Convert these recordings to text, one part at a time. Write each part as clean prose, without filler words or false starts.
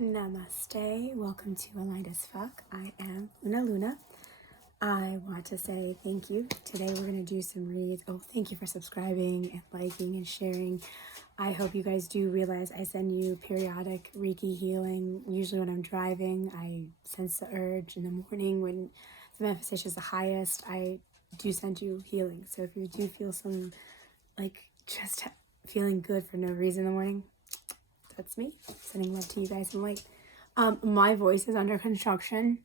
Namaste. Welcome to Aligned as Fuck. I am Luna. I want to say thank you. Today we're going to do some reads. Oh, thank you for subscribing and liking and sharing. I hope you guys do realize I send you periodic Reiki healing. Usually when I'm driving, I sense the urge in the morning when the manifestation is the highest. I do send you healing. So if you do feel some, just feeling good for no reason in the morning, that's me. Sending love to you guys and light. My voice is under construction.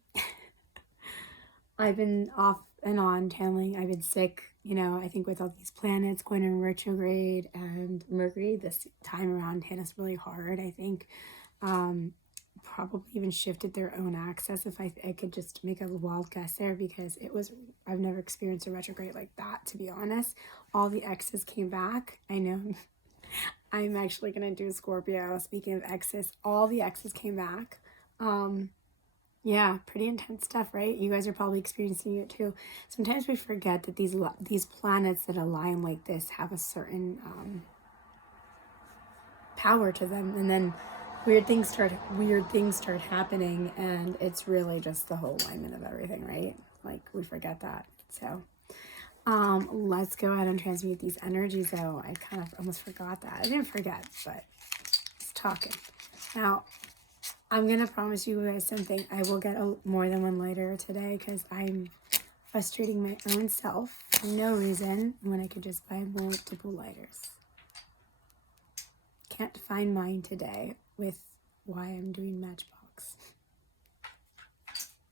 I've been off and on channeling. I've been sick, I think with all these planets going in retrograde and Mercury this time around hit us really hard. I think probably even shifted their own axis, if I could just make a wild guess there, because I've never experienced a retrograde like that, to be honest. All the exes came back. I know. I'm actually going to do Scorpio. Speaking of exes, all the exes came back. Yeah, pretty intense stuff, right? You guys are probably experiencing it too. Sometimes we forget that these planets that align like this have a certain power to them, and then weird things start happening, and it's really just the whole alignment of everything, right? Like, we forget that. So let's go ahead and transmute these energies, though. I kind of almost forgot that. I didn't forget, but it's talking. Now, I'm going to promise you guys something. I will get more than one lighter today because I'm frustrating my own self for no reason when I could just buy multiple lighters. Can't find mine today with why I'm doing Matchbox.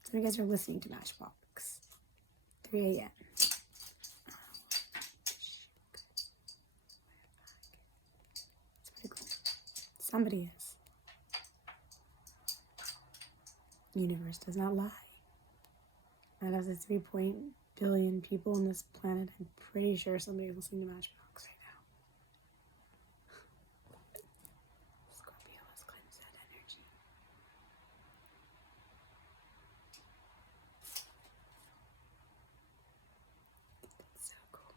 Some of you guys are listening to Matchbox. 3 a.m. Somebody is. Universe does not lie. Out of the 3 billion people on this planet, I'm pretty sure somebody is listening to Matchbox right now. Scorpio has cleansed that energy. It's so cool.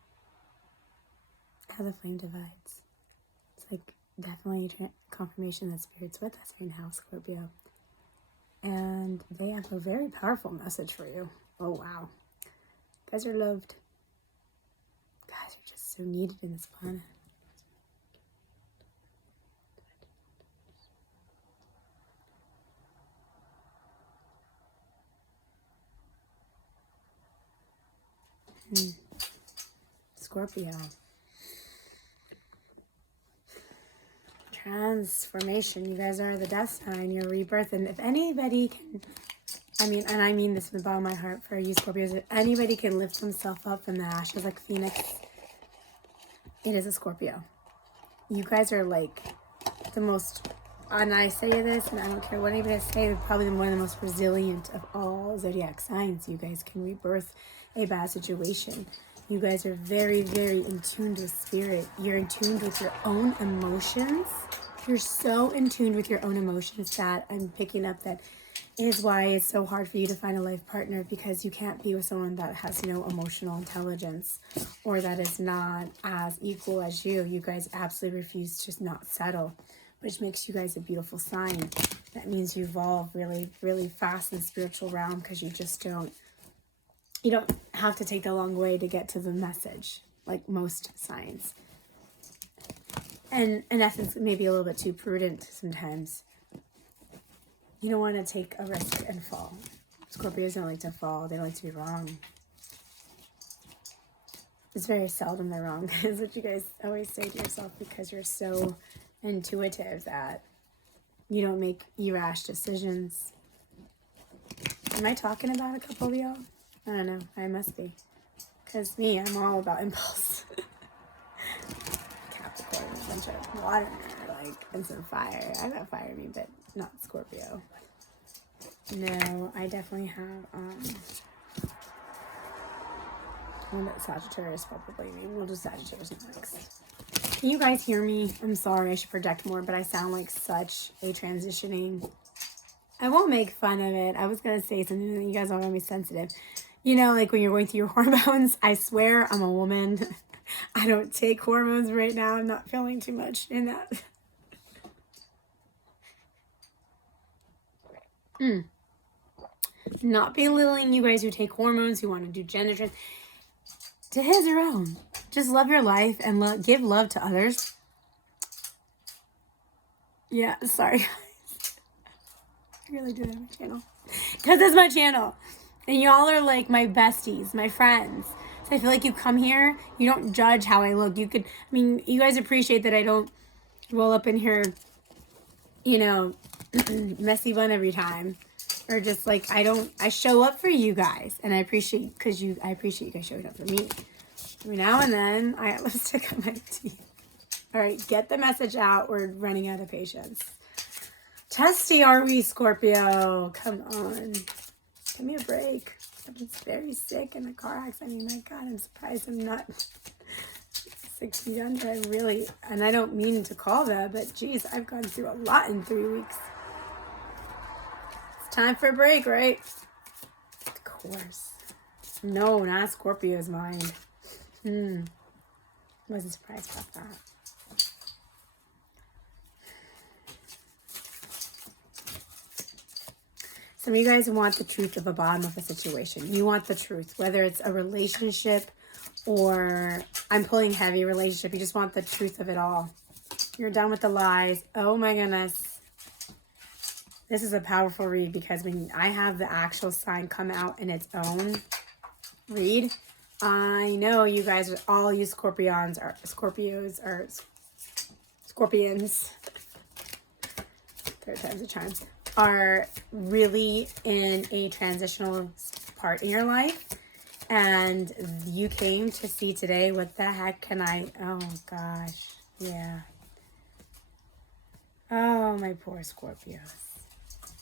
How the flame divides. It's like definitely confirmation that Spirit's with us right now, Scorpio. And they have a very powerful message for you. Oh, wow. You guys are loved. You guys are just so needed in this planet. Scorpio. Transformation. You guys are the death sign, your rebirth. And if anybody can, I mean this from the bottom of my heart for you Scorpios, if anybody can lift himself up from the ashes like Phoenix, it is a Scorpio. You guys are like the most, and I say this, and I don't care what anybody say, they're probably one of the most resilient of all zodiac signs. You guys can rebirth a bad situation. You guys are very, very in tune with spirit. You're in tune with your own emotions. You're so in tune with your own emotions that I'm picking up that is why it's so hard for you to find a life partner, because you can't be with someone that has no emotional intelligence or that is not as equal as you. You guys absolutely refuse to not settle, which makes you guys a beautiful sign. That means you evolve really, really fast in the spiritual realm, because you don't have to take the long way to get to the message, like most signs. And in essence, maybe a little bit too prudent sometimes. You don't want to take a risk and fall. Scorpios don't like to fall. They don't like to be wrong. It's very seldom they're wrong. Is what you guys always say to yourself, because you're so intuitive that you don't make irrash decisions. Am I talking about a couple of y'all? I don't know. I must be. Because me, I'm all about impulse. Capricorn, a bunch of water, and some fire. I got fire in me, but not Scorpio. No, I definitely have, well, Sagittarius probably. Maybe we'll do Sagittarius next. Can you guys hear me? I'm sorry, I should project more, but I sound like such a transitioning. I won't make fun of it. I was going to say something that you guys are going to be sensitive. Like when you're going through your hormones, I swear I'm a woman. I don't take hormones right now. I'm not feeling too much in that. Not belittling you guys who take hormones, who want to do gender trans. To his or own. Just love your life and give love to others. Yeah, sorry guys. I really do have my channel. Because it's my channel. And y'all are like my besties, my friends. So I feel like you come here, you don't judge how I look. You you guys appreciate that I don't roll up in here, you know, messy bun every time. Or just like, I show up for you guys. And I appreciate, I appreciate you guys showing up for me. Every now and then, I have lipstick on my teeth. All right, get the message out. We're running out of patience. Testy are we, Scorpio? Come on. Give me a break. I was very sick in a car accident. My God, I'm surprised I'm not 6 feet under. And I don't mean to call that, but geez, I've gone through a lot in 3 weeks. It's time for a break, right? Of course. No, not Scorpio's mind. Wasn't surprised about that. Some of you guys want the truth of the bottom of a situation. You want the truth, whether it's a relationship or I'm pulling heavy relationship. You just want the truth of it all. You're done with the lies. Oh my goodness. This is a powerful read because when I have the actual sign come out in its own read, I know you guys, all you Scorpions or Scorpios or Scorpions, third time's a charm, are really in a transitional part in your life. And you came to see today, what the heck can I, oh gosh, yeah. Oh, my poor Scorpios.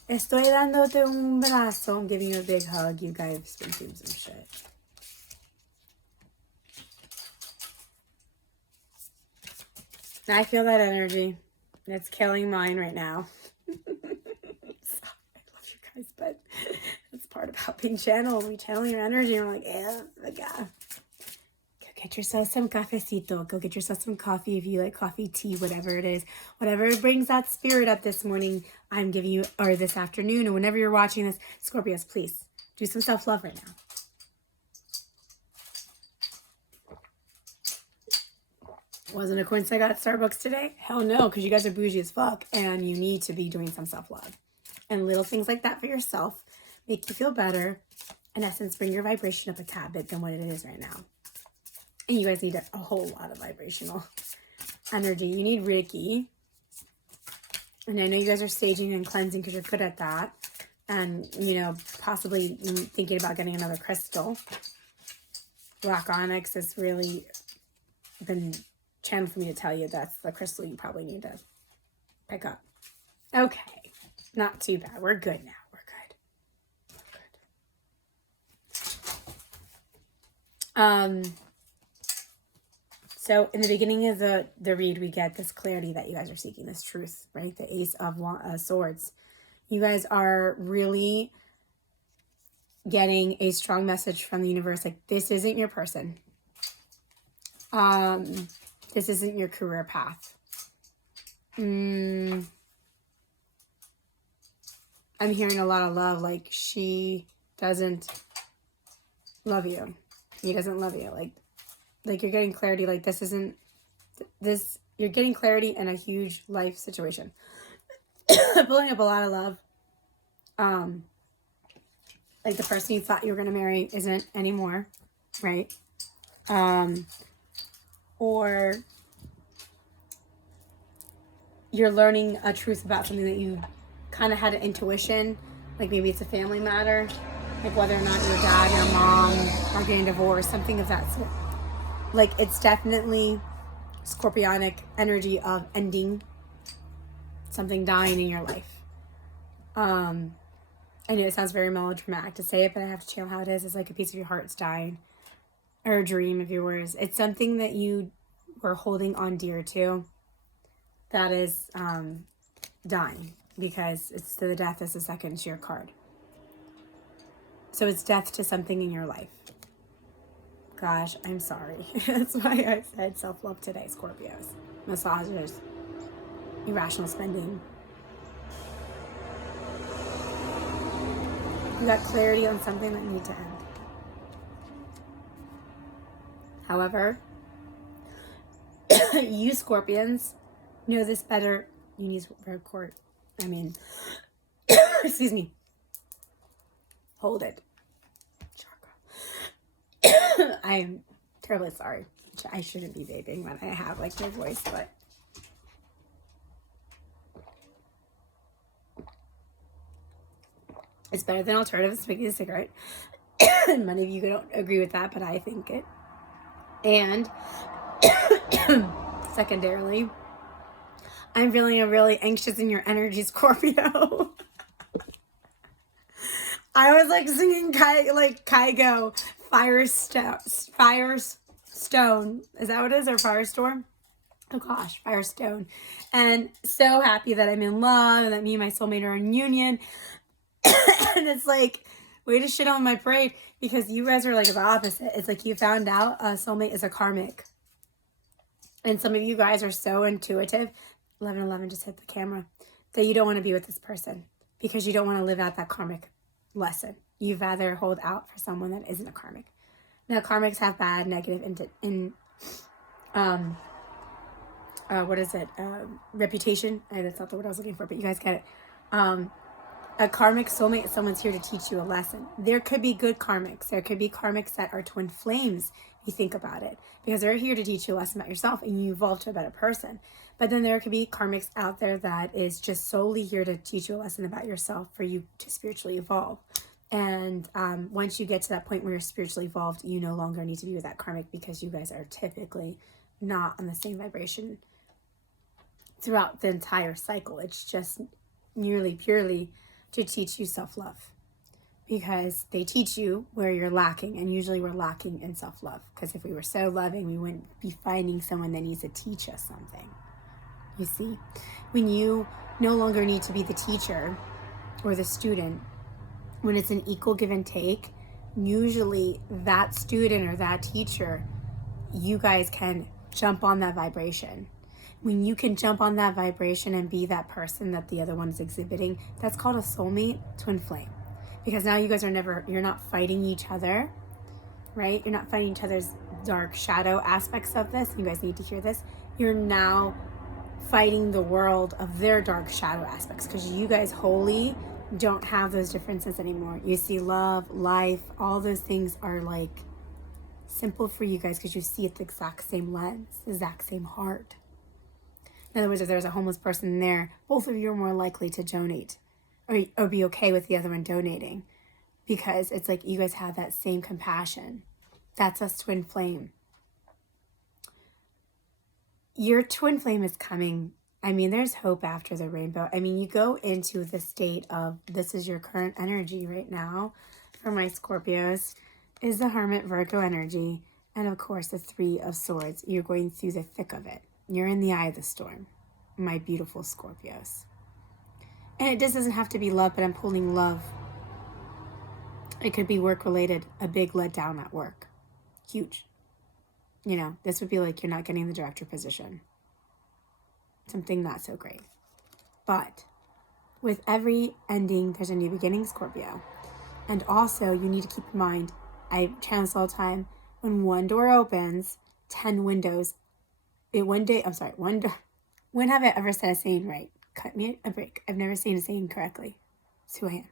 Estoy dándote un brazo. I'm giving you a big hug. You guys have been through some shit. I feel that energy. It's killing mine right now. I love you guys, but that's part about being channeled. We channel your energy and we're like, yeah, go get yourself some cafecito. Go get yourself some coffee if you like coffee, tea, whatever it is. Whatever brings that spirit up this morning, I'm giving you, or this afternoon, or whenever you're watching this, Scorpios, please do some self-love right now. Wasn't a coincidence I got Starbucks today? Hell no, because you guys are bougie as fuck and you need to be doing some self-love. And little things like that for yourself make you feel better. In essence, bring your vibration up a tad bit than what it is right now. And you guys need a whole lot of vibrational energy. You need Reiki. And I know you guys are staging and cleansing because you're good at that. And, you know, possibly thinking about getting another crystal. Black onyx has really been channeled for me to tell you that's the crystal you probably need to pick up. Okay. Not too bad. We're good now. We're good. So in the beginning of the read, we get this clarity that you guys are seeking, this truth, right? The Ace of Swords. You guys are really getting a strong message from the universe. Like, this isn't your person. This isn't your career path. I'm hearing a lot of love. Like, she doesn't love you. He doesn't love you. Like you're getting clarity. Like, this isn't this. You're getting clarity in a huge life situation. Pulling up a lot of love. Like the person you thought you were going to marry isn't anymore, right? Or you're learning a truth about something that you kind of had an intuition, like maybe it's a family matter, like whether or not your dad, your mom are getting divorced, something of that sort. Like, it's definitely scorpionic energy of ending something, dying in your life. I know it sounds very melodramatic to say it, but I have to channel how it is. It's like a piece of your heart's dying, or a dream of yours. It's something that you were holding on dear to that is dying, because it's to the death as the second to your card. So it's death to something in your life. Gosh, I'm sorry. That's why I said self-love today, Scorpios. Massages, irrational spending. You got clarity on something that needs to end. However, you Scorpions know this better. You need to record. Excuse me. Hold it. Chakra. I am terribly sorry. I shouldn't be vaping when I have like no voice, but it's better than alternative smoking a cigarette. Many of you don't agree with that, but I think it. And secondarily, I'm feeling really anxious in your energy, Scorpio. I was like singing Kygo, Firestone. Is that what it is? Or Firestorm? Oh gosh, Firestone. And so happy that I'm in love and that me and my soulmate are in union. And it's like, way to shit on my parade, because you guys are like the opposite. It's like you found out a soulmate is a karmic. And some of you guys are so intuitive. 1111 just hit the camera. That you don't want to be with this person because you don't want to live out that karmic lesson. You'd rather hold out for someone that isn't a karmic. Now, karmics have bad, negative, reputation. That's not the word I was looking for, but you guys get it. A karmic soulmate is someone's here to teach you a lesson. There could be good karmics. There could be karmics that are twin flames, if you think about it, because they're here to teach you a lesson about yourself and you evolve to a better person. But then there could be karmics out there that is just solely here to teach you a lesson about yourself for you to spiritually evolve. And once you get to that point where you're spiritually evolved, you no longer need to be with that karmic because you guys are typically not on the same vibration throughout the entire cycle. It's just merely purely to teach you self-love, because they teach you where you're lacking, and usually we're lacking in self-love, because if we were so loving, we wouldn't be finding someone that needs to teach us something. You see, when you no longer need to be the teacher or the student, when it's an equal give and take, usually that student or that teacher, you guys can jump on that vibration. When you can jump on that vibration and be that person that the other one is exhibiting, that's called a soulmate twin flame. Because now you guys you're not fighting each other, right? You're not fighting each other's dark shadow aspects of this. You guys need to hear this. You're now fighting the world of their dark shadow aspects, because you guys wholly don't have those differences anymore. You see love, life, all those things are like simple for you guys because you see it the exact same lens, the exact same heart. In other words, if there's a homeless person there, both of you are more likely to donate or be okay with the other one donating, because it's like you guys have that same compassion. That's a twin flame. Your twin flame is coming. I mean, there's hope after the rainbow. I mean, you go into the state of, this is your current energy right now for my Scorpios, is the Hermit Virgo energy. And of course, the Three of Swords. You're going through the thick of it. You're in the eye of the storm, my beautiful Scorpios. And it just doesn't have to be love, but I'm pulling love. It could be work-related, a big letdown at work. Huge. You know, this would be like you're not getting the director position. Something not so great. But with every ending, there's a new beginning, Scorpio. And also, you need to keep in mind, I channel this all the time, when one door opens, 10 windows. When have I ever said a saying right? Cut me a break. I've never seen a saying correctly. It's who I am.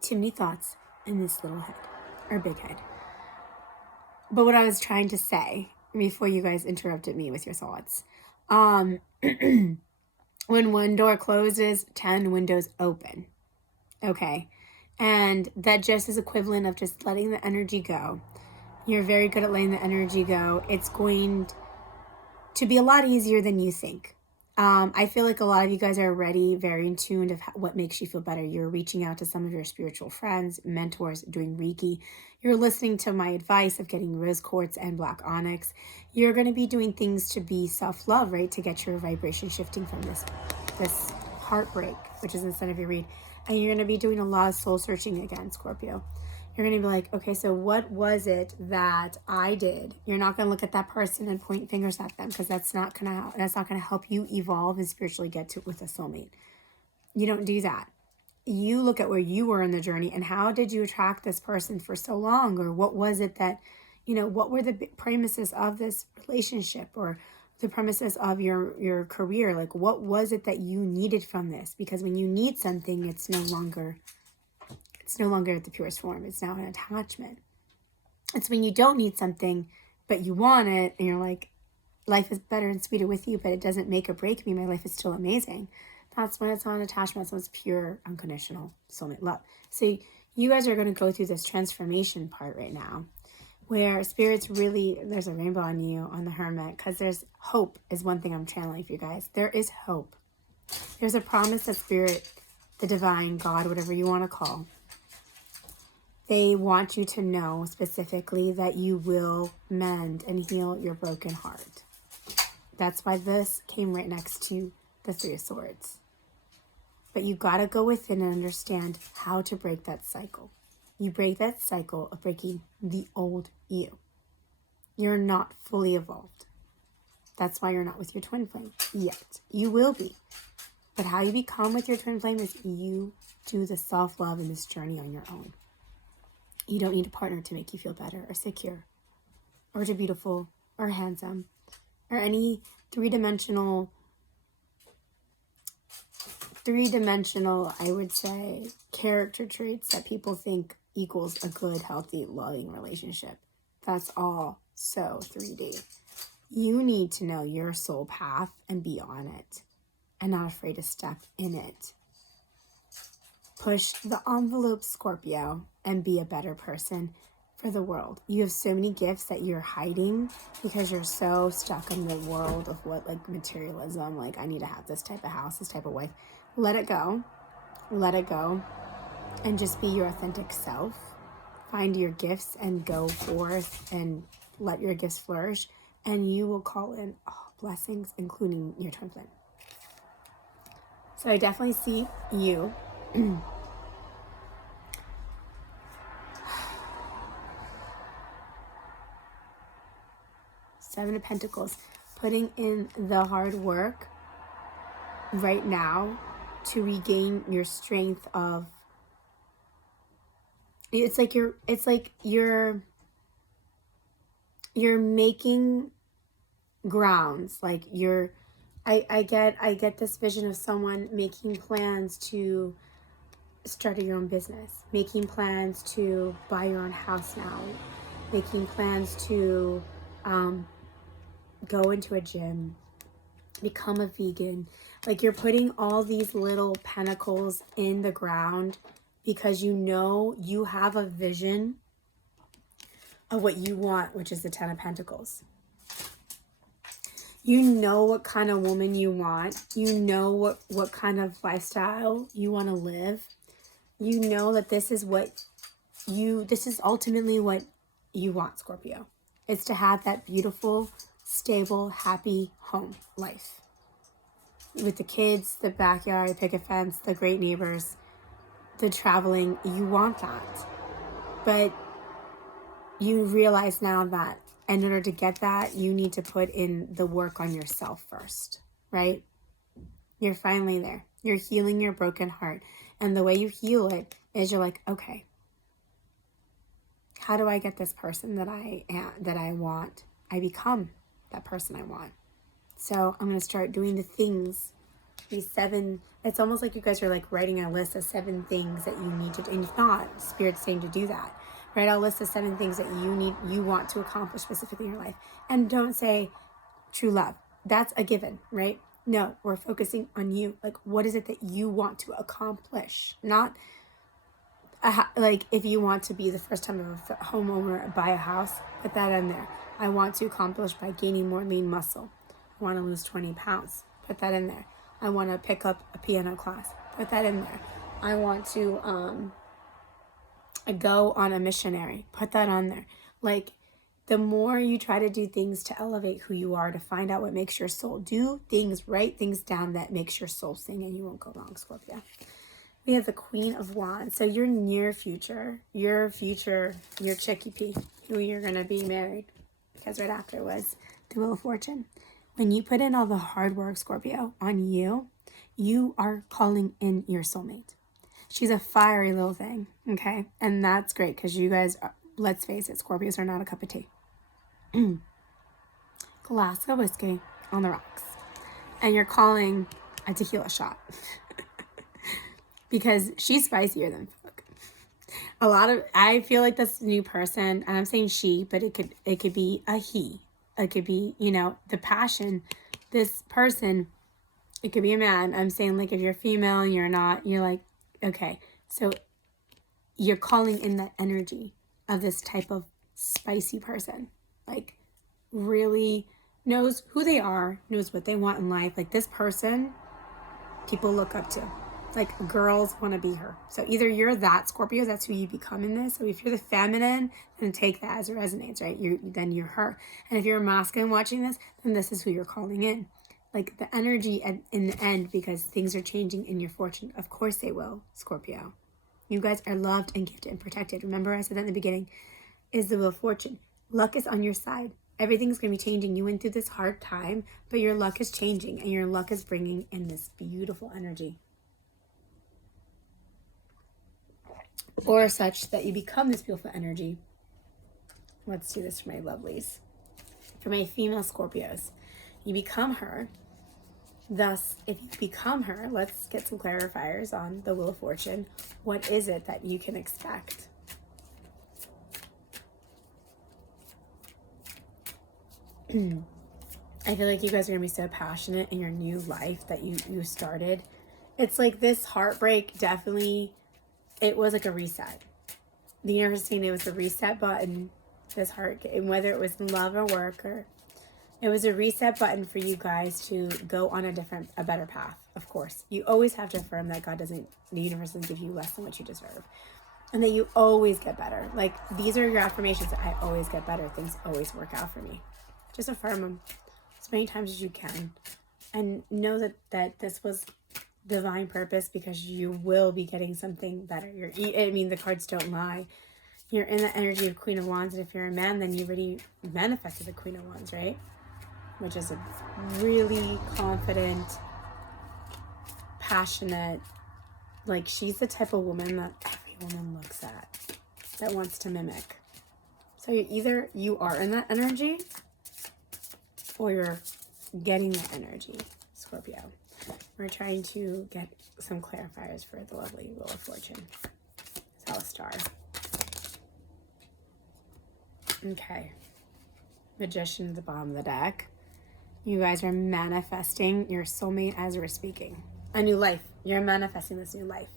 Too many thoughts in this little head, or big head. But what I was trying to say, before you guys interrupted me with your thoughts, when one door closes, 10 windows open. Okay. And that just is equivalent of just letting the energy go. You're very good at letting the energy go. It's going to be a lot easier than you think. I feel like a lot of you guys are already very in tune of what makes you feel better. You're reaching out to some of your spiritual friends, mentors, doing Reiki. You're listening to my advice of getting rose quartz and black onyx. You're going to be doing things to be self-love, right? To get your vibration shifting from this heartbreak, which is in the center of your read. And you're going to be doing a lot of soul searching again, Scorpio. You're going to be like, okay, so what was it that I did? You're not going to look at that person and point fingers at them, because that's not going to help you evolve and spiritually get to with a soulmate. You don't do that. you look at where you were in the journey and how did you attract this person for so long, or what was it that, what were the premises of this relationship, or the premises of your career? Like, what was it that you needed from this? Because when you need something, it's no longer at the purest form. It's now an attachment. It's when you don't need something, but you want it, and you're like, life is better and sweeter with you, but it doesn't make or break me. My life is still amazing. That's when it's not an attachment. So it's pure, unconditional soulmate love. So you guys are going to go through this transformation part right now, where Spirit's really, there's a rainbow on you, on the Hermit, because there's hope is one thing I'm channeling for you guys. There is hope. There's a promise that Spirit, the divine, God, whatever you want to call, they want you to know specifically that you will mend and heal your broken heart. That's why this came right next to the Three of Swords. But you got to go within and understand how to break that cycle. You break that cycle of breaking the old you. You're not fully evolved. That's why you're not with your twin flame yet. You will be. But how you become with your twin flame is you do the self-love in this journey on your own. You don't need a partner to make you feel better or secure or too beautiful or handsome or any three-dimensional, I would say, character traits that people think equals a good, healthy, loving relationship. That's all so 3D. You need to know your soul path and be on it and not afraid to step in it. Push the envelope, Scorpio, and be a better person for the world. You have so many gifts that you're hiding because you're so stuck in the world of what, like, materialism, like, I need to have this type of house, this type of wife. Let it go. Let it go. And just be your authentic self. Find your gifts and go forth and let your gifts flourish. And you will call in all blessings, including your twin flame. So I definitely see you. Seven of Pentacles, putting in the hard work right now to regain your strength of, it's like you're making grounds. Like I get this vision of someone making plans to start your own business, making plans to buy your own house now, making plans to go into a gym, become a vegan. Like, you're putting all these little pentacles in the ground because you know you have a vision of what you want, which is the Ten of Pentacles. You know what kind of woman you want. You know what kind of lifestyle you want to live. You know that this is ultimately what you want, Scorpio. It's to have that beautiful, stable, happy home life. With the kids, the backyard, the picket fence, the great neighbors, the traveling. You want that. But you realize now that in order to get that, you need to put in the work on yourself first, right? You're finally there. You're healing your broken heart. And the way you heal it is you're like, okay, how do I get this person that I want? I become that person I want. So I'm going to start doing the things, these 7, it's almost like you guys are like writing a list of 7 things that you need to do. And if not, Spirit's saying to do that. Write a list of 7 things that you want to accomplish specifically in your life. And don't say true love. That's a given, right? No, we're focusing on you. Like, what is it that you want to accomplish? Not like if you want to be the first time of a homeowner, buy a house, put that in there. I want to accomplish by gaining more lean muscle. I want to lose 20 pounds. Put that in there. I want to pick up a piano class. Put that in there. I want to go on a missionary. Put that on there. Like, the more you try to do things to elevate who you are, to find out what makes your soul do things, write things down that makes your soul sing, and you won't go wrong, Scorpio. We have the Queen of Wands. So your near future, your Chicky P, who you're going to be married, because right after was the Wheel of Fortune. When you put in all the hard work, Scorpio, on you, you are calling in your soulmate. She's a fiery little thing, okay? And that's great because you guys, let's face it, Scorpios are not a cup of tea. Glass of whiskey on the rocks. And you're calling a tequila shot. Because she's spicier than fuck. I feel like this new person, and I'm saying she, but it could be a he. It could be, you know, the passion. This person, it could be a man. I'm saying, like, if you're female and you're not, you're like, okay. So you're calling in that energy of this type of spicy person. Like, really knows who they are, knows what they want in life. Like, this person, people look up to. Like, girls want to be her. So either you're that Scorpio, that's who you become in this. So if you're the feminine, then take that as it resonates, right? Then you're her. And if you're a masculine watching this, then this is who you're calling in. Like, the energy in the end, because things are changing in your fortune. Of course they will, Scorpio. You guys are loved and gifted and protected. Remember I said that in the beginning, is the wheel of fortune. Luck is on your side. Everything's going to be changing. You went through this hard time, but your luck is changing, and your luck is bringing in this beautiful energy. Or such that you become this beautiful energy. Let's do this for my lovelies. For my female Scorpios. You become her. Thus, if you become her, let's get some clarifiers on the Wheel of Fortune. What is it that you can expect? I feel like you guys are going to be so passionate in your new life that you started. It's like this heartbreak definitely... It was like a reset. The universe saying it was a reset button. This heart, and whether it was in love or work, or it was a reset button for you guys to go on a better path. Of course, you always have to affirm that the universe doesn't give you less than what you deserve, and that you always get better. Like, these are your affirmations. I always get better. Things always work out for me. Just affirm them as many times as you can, and know that this was divine purpose, because you will be getting something better. The cards don't lie. You're in the energy of Queen of Wands, and if you're a man, then you already manifested the Queen of Wands, right? Which is a really confident, passionate, like, she's the type of woman that every woman looks at, that wants to mimic. So you are in that energy, or you're getting that energy, Scorpio. We're trying to get some clarifiers for the lovely Wheel of Fortune. South Star. Okay. Magician at the bottom of the deck. You guys are manifesting your soulmate as we're speaking. A new life. You're manifesting this new life.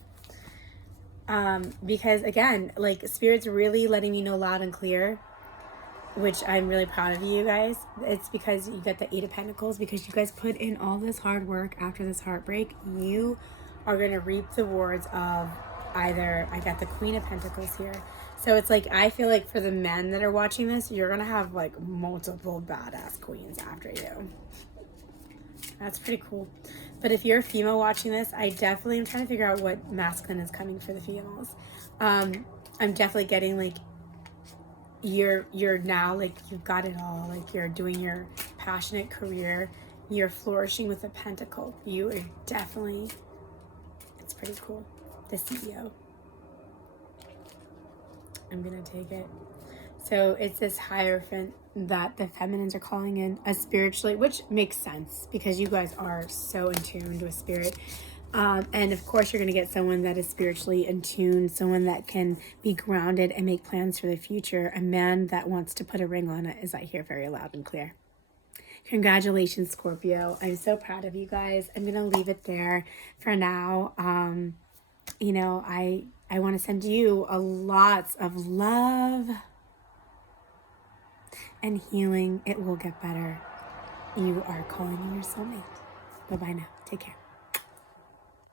Because, again, like, Spirit's really letting me know loud and clear, which I'm really proud of you guys. It's because you get the Eight of Pentacles, because you guys put in all this hard work after this heartbreak. You are going to reap the rewards of either, I got the Queen of Pentacles here. So it's like, I feel like for the men that are watching this, you're going to have like multiple badass queens after you. That's pretty cool. But if you're a female watching this, I definitely am trying to figure out what masculine is coming for the females. I'm definitely getting like, you're now, like, you've got it all. Like, you're doing your passionate career. You're flourishing with a pentacle. You are definitely, it's pretty cool. The CEO. I'm gonna take it. So it's this Hierophant that the feminines are calling in as spiritually, which makes sense because you guys are so in tune with spirit. And of course, you're going to get someone that is spiritually in tune, someone that can be grounded and make plans for the future. A man that wants to put a ring on it, as I hear very loud and clear. Congratulations, Scorpio. I'm so proud of you guys. I'm going to leave it there for now. You know, I want to send you a lots of love and healing. It will get better. You are calling in your soulmate. Bye-bye now. Take care.